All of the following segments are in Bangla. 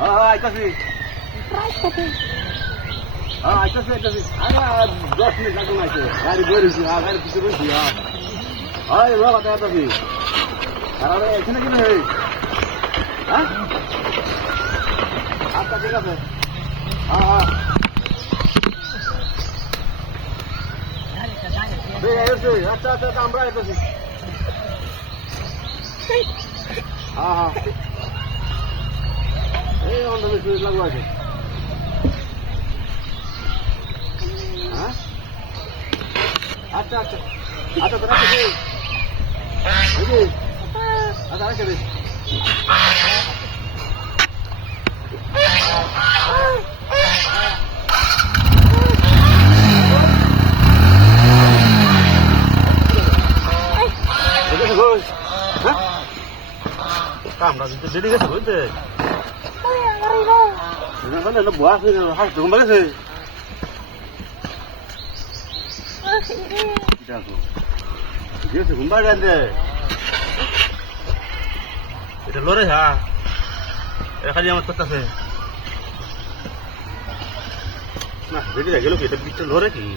আইতাছি আইতাছি আইতাছি আর 10 মিনিট লাগবে আইতে গাড়ি বেরিয়েছি গাড়ি পিছনে বসি হয় ও কথা আইতাছি আরে এখানে কি রে হ্যাঁ আচ্ছা ঠিক আছে হ্যাঁ আচ্ছা আচ্ছা আমরা আইতাছি হ্যাঁ এই অন্ধ সুইচ লাগবো আছে হ্যাঁ আচ্ছা আচ্ছা আচ্ছা তোরা আচ্ছা আচ্ছা বেশ আমরা কিন্তু দেরি গেছে বুঝতে বুয়া হাস ঘুম গেছে ঘুম পাড়ে এটা লড়ে হ্যাঁ এটা খালি আমার করতেছে না দেরি গেল কি এটা পিঠটা লড়ে কি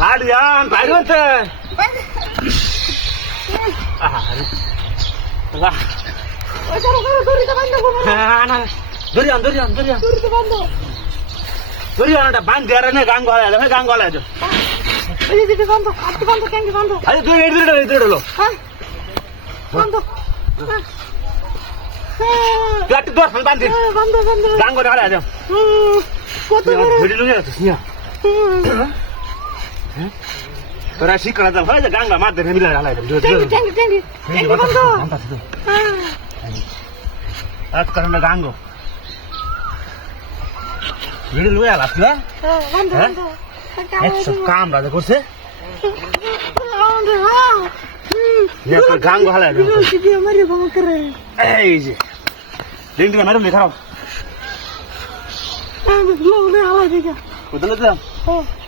লাডিয়ান বাইরে বান দেয়ার গান গলা গান করে তোরা শিক্ষা যাও হয় যে গাঙ্গা মার দেবে মিলে হালাই কারণে গাঙ্গো ভিডিও লুয়ে আলাস না একশো কাম রাজা করছে গাঙ্গো হালাই এই যে লিঙ্ক দিকে ম্যাডাম লেখা কোথায়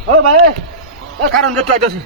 ও ভাই কারণ যে টয়টাছি